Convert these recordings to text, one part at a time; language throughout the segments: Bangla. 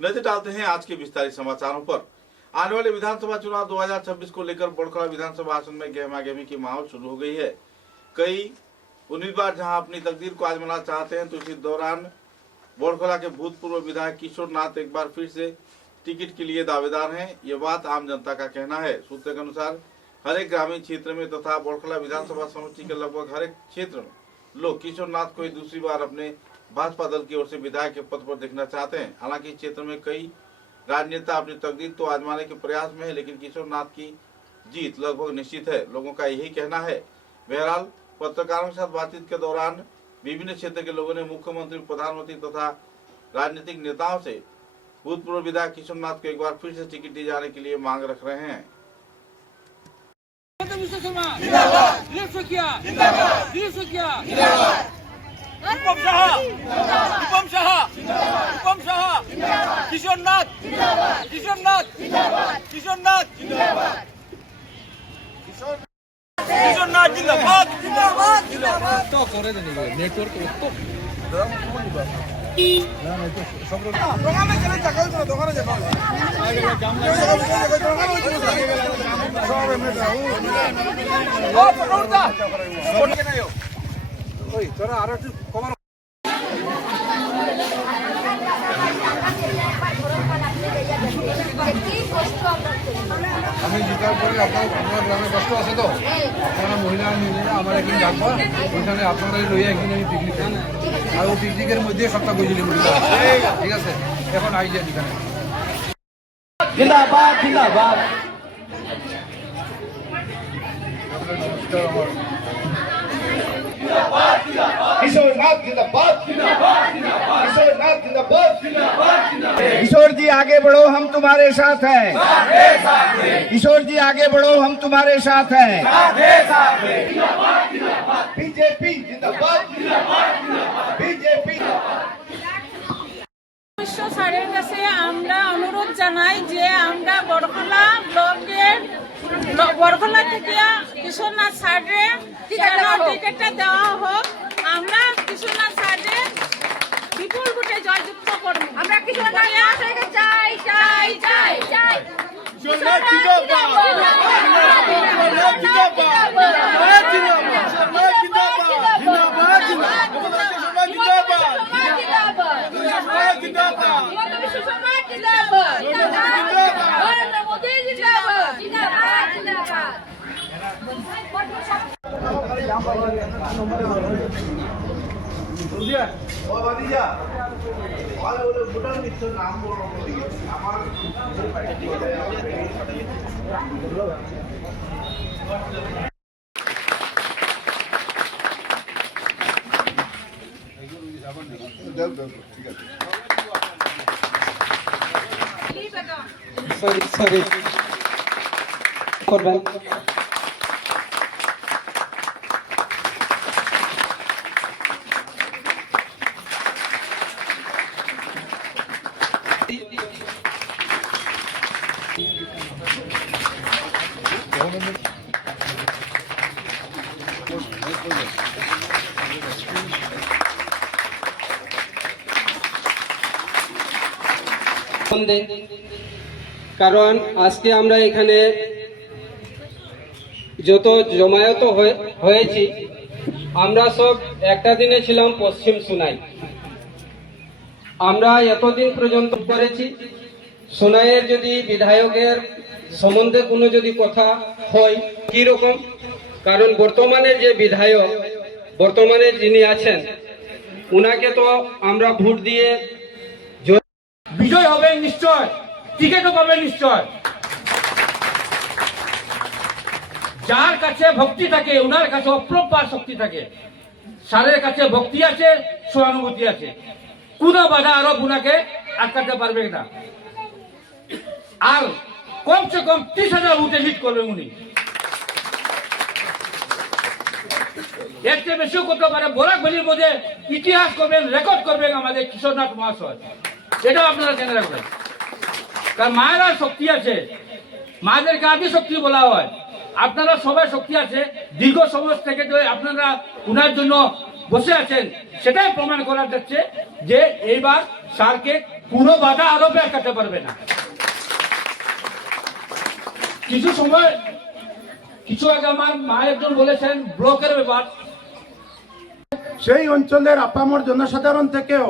नजर डालते हैं आज के विस्तारित समाचारों पर। आने वाले विधानसभा चुनाव 2026 को लेकर बोड़खला विधानसभा आसन में गहमागहमी की माहौल शुरू हो गई है। कई उम्मीदवार जहां अपनी तकदीर को आजमाना चाहते हैं, तो इसी दौरान बोड़खला के भूतपूर्व विधायक किशोर नाथ एक बार फिर से टिकट के लिए दावेदार हैं। ये बात आम जनता का कहना है। सूत्रों के अनुसार हर एक ग्रामीण क्षेत्र में तथा बोड़खला विधानसभा समिति के लगभग हर एक क्षेत्र में लोग किशोर नाथ को दूसरी बार अपने भाजपा दल की ओर से विधायक के पद पर देखना चाहते हैं। हालांकि क्षेत्र में कई राजनेता अपनी तकदीर तो आजमाने के प्रयास में है, लेकिन किशोर नाथ की जीत लगभग निश्चित है, लोगों का यही कहना है। बहरहाल पत्रकारों के साथ बातचीत के दौरान विभिन्न क्षेत्र के लोगों ने मुख्यमंत्री, प्रधानमंत्री तथा राजनीतिक नेताओं से भूतपूर्व विधायक किशोर नाथ को एक बार फिर से टिकट दिए जाने के लिए मांग रख रहे हैं। किशोर नाथ, किशोर नाथ, किशोर नाथ, किशोर नाथ जिंदाबाद, जिंदाबाद, जिंदाबाद। तो करे देंगे नेटवर्क तो ना नहीं तो सब लोग দোকানে চলে যাও, দোকানে যাও। সব এমনি দাও। ও পড়ুদা। কোনকে নাও? ওই তোরা আর একটু কমান। আমি জিতার পরে আপনার গ্রামে কষ্ট আছে তো, আপনারা মহিলা মিলে আমার একদিন ডাকবো, ওইখানে আপনারা লইয়া একদিন আমি পিকনিক খাই, আর ওই পিকনিকের মধ্যে সবটা বুঝলি ঠিক আছে। এখন আই যাই এখানে। জিন্দাবাদ, জিন্দাবাদ। किशोर नाथ जिंदाबाद, किशोर नाथ जिंदाबाद। किशोर जी आगे बढ़ो, हम तुम्हारे साथ हैं। किशोर जी आगे बढ़ो, हम तुम्हारे साथ हैं। बीजेपी जिंदाबाद, बीजेपी। স্যারের কাছে আমরা অনুরোধ জানাই যে আমরা বড়খলা ব্লকের বড়খলা থেকে কিশোর নাথ স্যারের টিকিটটা দেওয়া হোক। আমরা কিশোর নাথ স্যারের বিপুল ভোটে জয়যুক্ত করব। আমরা কিশোর নাথ স্যারকে চাই, চাই, চাই, চাই। কিশোর নাথ জিন্দাবাদ, জিন্দাবাদ, জিন্দাবাদ, সরি সরি করবেন। কারণ আজকে আমরা এখানে যত জমায়েত হয়েছি, আমরা সব একটা দিনে ছিলাম পশ্চিম সোনাই। আমরা এতদিন পর্যন্ত করেছি সোনাইয়ের যদি বিধায়কের সম্বন্ধে কোনো যদি কথা হয় কি রকম, কারণ বর্তমানে যে বিধায়ক বর্তমানে যিনি আছেন উনাকে তো আমরা ভোট দিয়ে বিজয় হবে নিশ্চয়, টিকিটও পাবে নিশ্চয়। যার কাছে ভক্তি থাকে ওনার কাছে অপরম্পার শক্তি থাকে। স্যারের কাছে ভক্তি আছে, সহানুভূতি আছে, কোনো বাধা আরো উনাকে আটকাতে পারবে না। আর কমসে কম 30,000 ভোটে লিড করবেন উনি। এর চেয়ে বেশিও করতে পারে। বরাক ভ্যালির মধ্যে ইতিহাস করবেন, রেকর্ড করবেন আমাদের কিশোর নাথ মহাশয়, এটাও আপনারা জেনে রাখবেন। কারণ মায়েরা শক্তি আছে, মায়েদেরকে আদি শক্তি বলা হয়। আপনারা সবাই শক্তি আছে, দীর্ঘ সময় থেকে আপনারা উনার জন্য বসে আছেন, সেটাই প্রমাণ করা যাচ্ছে যে এইবার স্যারকে কোনো বাধা আরোপে আটকাতে পারবে না। কিছু আগে আমার মা একজন বলেছেন ব্লকের ব্যাপার, সেই অঞ্চলের আপামর জনসাধারণ থেকেও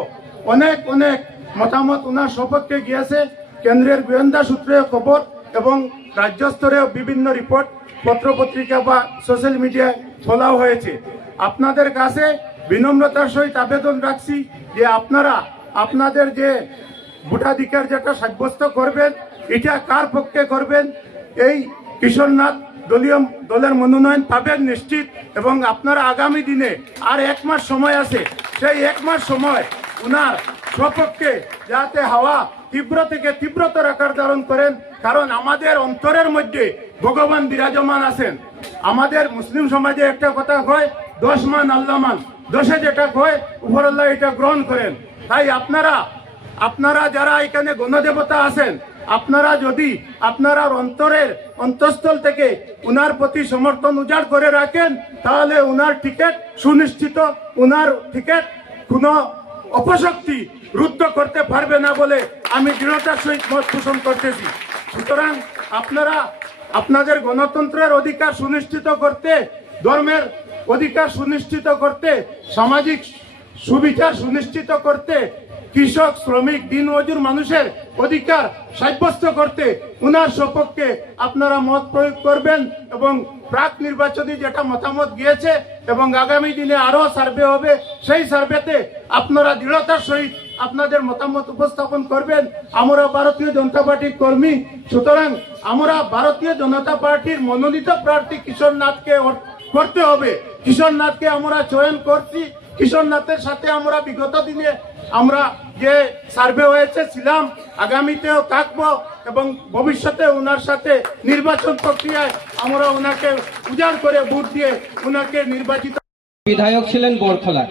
অনেক অনেক মতামত ওনার সপক্ষে গিয়েছে। কেন্দ্রের গোয়েন্দা সূত্রে খবর এবং রাজ্য স্তরেও বিভিন্ন রিপোর্ট পত্রপত্রিকা বা সোশ্যাল মিডিয়ায় বলাও হয়েছে। আপনাদের কাছে বিনম্রতার সহিত আবেদন রাখছি যে আপনারা আপনাদের যে ভোটাধিকার যেটা সাব্যস্ত করবেন, এটা কার পক্ষে করবেন। এই কিশোরনাথ দলের মনোনয়ন পাবেন নিশ্চিত, এবং আপনারা আগামী দিনে আর 1 মাস সময় আছে, সেই 1 মাস সময় উনার সপক্ষে যাতে হাওয়া তীব্র থেকে তীব্রতর আকার ধারণ করেন। কারণ আমাদের অন্তরের মধ্যে ভগবান বিরাজমান আছেন। আমাদের মুসলিম সমাজে একটা কথা কয়, 10 মান আল্লাহ মান, 10-এ যেটা কয় উপরআল্লাহ এটা গ্রহণ করেন। তাই আপনারা যারা এখানে গণদেবতা আছেন, আপনারা যদি আপনারা অন্তরের অন্তঃস্থল থেকে উনার প্রতি সমর্থন উজাড় করে রাখেন, তাহলে উনার টিকিট সুনিশ্চিত, উনার টিকিট কোনো অপশক্তি রুদ্ধ করতে পারবে না বলে আমি দৃঢ়তার সহিত মত পোষণ করতেছি। সুতরাং আপনারা আপনাদের গণতন্ত্রের অধিকার সুনিশ্চিত করতে, ধর্মের অধিকার সুনিশ্চিত করতে, সামাজিক সুবিচার সুনিশ্চিত করতে, কৃষক শ্রমিক দিনমজুর মানুষের অধিকার সাব্যস্ত করতে উনার সপক্ষে আপনারা মত প্রয়োগ করবেন। এবং প্রাক নির্বাচনী যেটা মতামত গিয়েছে এবং আগামী দিনে আরো সার্ভে হবে, সেই সার্ভেতে আপনারা দৃঢ়তার সহিত আপনাদের মতামত উপস্থাপন করবেন। আমরা ভারতীয় জনতা পার্টির কর্মী, সুতরাং আমরা ভারতীয় জনতা পার্টির মনোনীত প্রার্থী কিশোরনাথকে করতে হবে। কিশোরনাথকে আমরা চয়ন করছি। কিশোরনাথের সাথে আমরা বিগত দিনে আমরা যে সার্ভে হয়েছে ছিলাম, আগামীতেও থাকবো এবং ভবিষ্যতে ওনার সাথে নির্বাচন প্রক্রিয়ায় আমরা ওনাকে উজাড় করে ভোট দিয়ে ওনাকে নির্বাচিত। বিধায়ক ছিলেন বড়খলা।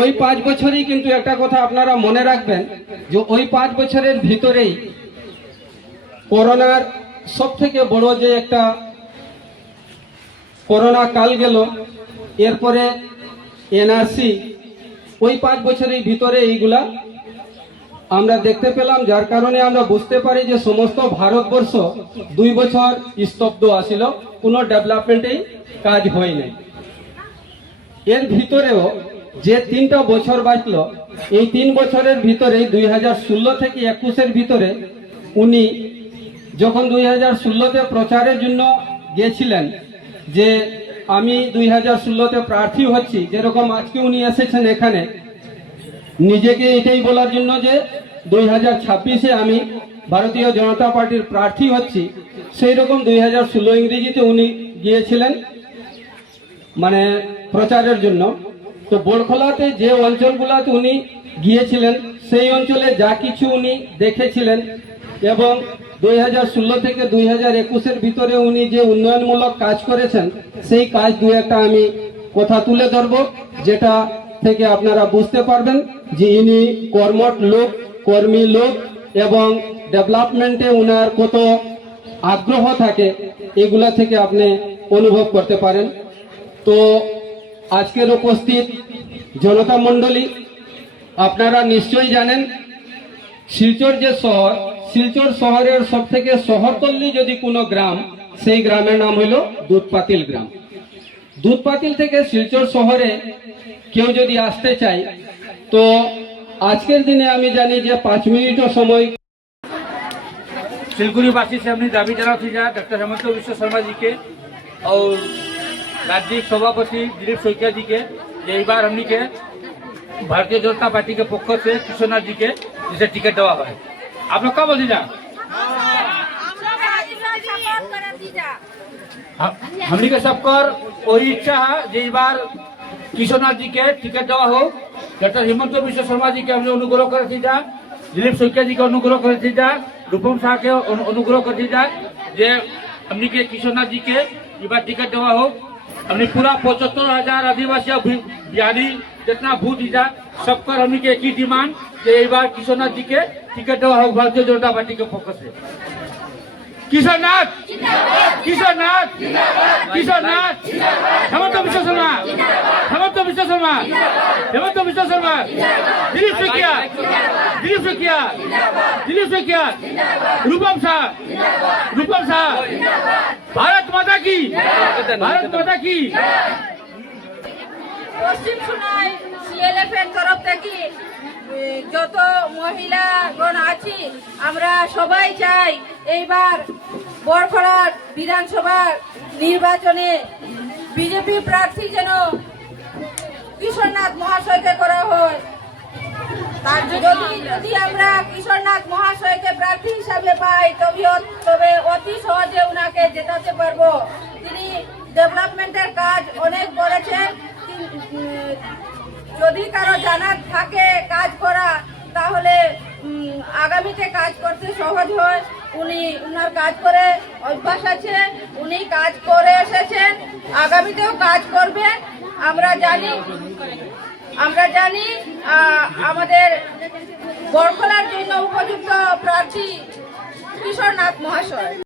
ওই 5 বছরেই কিন্তু একটা কথা আপনারা মনে রাখবেন যে ওই 5 বছরের ভিতরেই করোনার সব থেকে বড় যে একটা করোনা কাল গেল, এরপরে এনআরসি, ওই 5 বছরের ভিতরে এইগুলা আমরা দেখতে পেলাম, যার কারণে আমরা বুঝতে পারি যে সমস্ত ভারতবর্ষ 2 বছর স্তব্ধ আসিল, কোনো ডেভেলপমেন্টেই কাজ হয়নি। এর ভিতরেও যে 3টা বছর বাঁচল, এই 3 বছরের ভিতরে 2016 থেকে 21-এর ভিতরে উনি যখন 2016-তে প্রচারের জন্য গিয়েছিলেন যে আমি 2016-তে প্রার্থী হচ্ছি, যেরকম আজকে উনি এসেছেন এখানে নিজেকে এটাই বলার জন্য যে 2026-এ আমি ভারতীয় জনতা পার্টির প্রার্থী হচ্ছি, সেই রকম 2016 ইংরেজিতে উনি গিয়েছিলেন মানে প্রচারের জন্য। তো বড়খলাতে যে অঞ্চলগুলোতে উনি গিয়েছিলেন, সেই অঞ্চলে যা কিছু উনি দেখেছিলেন এবং 2016 থেকে 2021-এর ভিতরে উনি যে উন্নয়নমূলক কাজ করেছেন, সেই কাজ 2-একটা আমি কথা তুলে ধরব, যেটা থেকে আপনারা বুঝতে পারবেন যে ইনি কর্মঠ লোক, কর্মী লোক এবং ডেভেলপমেন্টে উনার কত আগ্রহ থাকে, এগুলা থেকে আপনি অনুভব করতে পারেন। তো আজকের উপস্থিত জনতা মণ্ডলী, আপনারা নিশ্চয়ই জানেন শিলচর যে শহর, শিলচর শহরের সব থেকে শহরতলি যদি কোনো গ্রাম, সেই গ্রামের নাম হলো দুধপাতিল গ্রাম। দুধপাতিল থেকে শিলচর শহরে কেউ যদি আসতে চায়, তো আজকের দিনে আমি জানি যে 5 মিনিটও সময়। सिलगुड़ीवासी से हमने दावी जनाई थी डॉक्टर हेमंत विश्व शर्मा जी के और राज्य सभापति दिलीप शइकिया जी के, ये बार हमने के भारतीय जनता पार्टी के पक्ष से किशोरनाथ जी के जिसे टिकट देवा है। आप लोग क्या बोल दीजा? हमने के सबकर वही इच्छा है जे इस बार किशोरनाथ जी के टिकट देवा हो। डॉक्टर हेमंत विश्व शर्मा जी के हमने अनुग्रह कर दीजा, दिलीप शइकिया जी के अनुग्रह कर दीजा, रूपम शाह के अनुग्रह कर दीजा जे हमने के किशोरनाथ जी के इस बार टिकट देवा हो। हमने पूरा 75,000 आदिवासी बिहारी जितना भूत दीजा, सबकर हमने के एक ही डिमांड जे इस बार किशोरनाथ जी के टिकट देवा हो भारतीय जनता पार्टी के फोकस से। কিশোর নাথ, কিশোর নাথ, কিশোর নাথ, হেমন্ত বিশ্ব শর্মা, হেমন্ত বিশ্ব শর্মা, হেমন্ত বিশ্ব শর্মা, দিলীপ শইকিয়া, দিলীপ শইকিয়া, দিলীপ শইকিয়া, রূপম শাহ, রূপম শাহ, ভারত মাতা কি, ভারত মাতা কি। পশ্চিম সোনাই সিএলএফ এর তরফ থেকে যত মহিলাগণ আছি আমরা সবাই চাই এইবার বড়খড়ার বিধানসভার নির্বাচনে বিজেপি প্রার্থী যেন কিশোরনাথ মহাশয়কে করা হয়। তার যদি আমরা কিশোরনাথ মহাশয়কে প্রার্থী হিসাবে পাই তবে অতি সহজে উনাকে জেতাতে পারবো। তিনি ডেভেলপমেন্টের কাজ অনেক করেছেন। যদি কারো জানার থাকে কাজ করা তাহলে আগামীতে কাজ করতে সহজ হয়। উনার কাজ করে অভ্যাস আছে, উনি কাজ করে এসেছেন, আগামীতেও কাজ করবেন। আমরা জানি আমাদের বড়খলার জন্য উপযুক্ত প্রার্থী কিশোরনাথ মহাশয়।